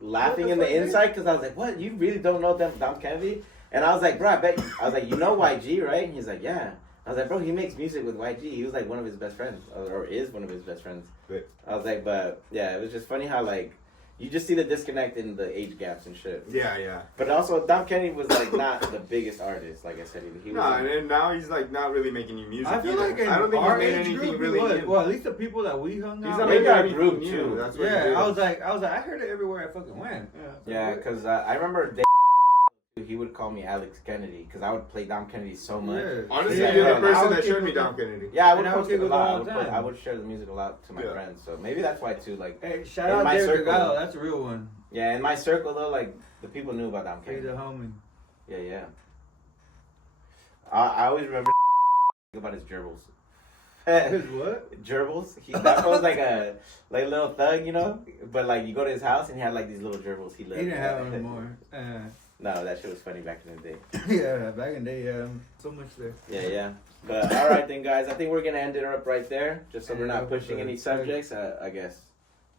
laughing in the inside because I was like, what? You really don't know Dom Kennedy? And I was like, bro, I was like, you know YG, right? And he's like, yeah. I was like, bro, he makes music with YG. He was like one of his best friends, or is one of his best friends. Right. I was like, but yeah, it was just funny how like you just see the disconnect in the age gaps and shit. Yeah, yeah. But also, Dom Kennedy was like not the biggest artist. Like I said, he was. No, and then now he's like not really making new music. I feel either. like in I don't think our he's made age anything group, really he was. new. Well, at least the people that we hung He's out not with. Maybe our making group, anything too. new. That's what it Yeah, is. I was like, I heard it everywhere I fucking went. Yeah, because I remember Dave, he would call me Alex Kennedy because I would play Dom Kennedy so much. Yeah. Honestly, Yeah, you're yeah, the person I would that showed keep me it- Dom Kennedy. Yeah, I would And I would post it kick a with lot. him all the time. I would share the music a lot to my Yeah. friends. So maybe that's why too. Like, Hey, shout In out my Derek circle. Regalo. That's a real one. yeah, in my circle though, like the people knew about Dom He's Kennedy. a homie. Yeah, yeah. I always remember about his gerbils. His what? Gerbils. That was like a little thug, you know. But like you go to his house and he had like these little gerbils. He He lived. didn't have them anymore. No, that shit was funny back in the day. Yeah, back in the day, so much there. Yeah, yeah. But all right then, guys. I think we're gonna end it up right there, just so we're Yeah, not pushing any okay. subjects. I guess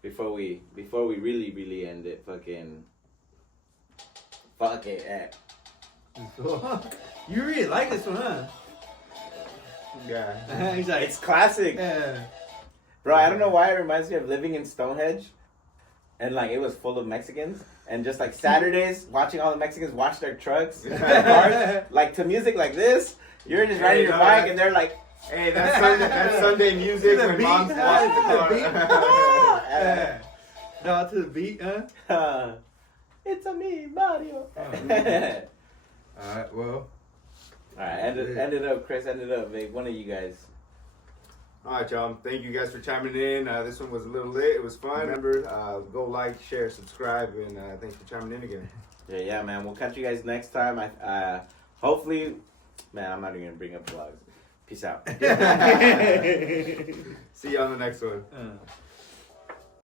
before we really end it, fuck it. You really like this one, huh? Yeah. He's like, It's classic, yeah. bro. I don't know why it reminds me of living in Stonehenge, and like it was full of Mexicans, and just like Saturdays watching all the Mexicans wash their trucks, their cars, like to music like this. You're just riding Hey, your no, bike, that- and they're like. Hey, that's Sunday music To the when beat, mom's huh? washing the To car. the beat. Yeah. Down to the beat, huh? It's a me, Mario. Alright, well. Alright, end it up, Chris. End it up, babe. One of you guys. All right, y'all. Thank you guys for chiming in. This one was a little lit. It was fun. Remember, go like, share, subscribe, and thanks for chiming in again. Yeah, man. We'll catch you guys next time. Hopefully, man, I'm not even gonna bring up vlogs. Peace out. See you on the next one.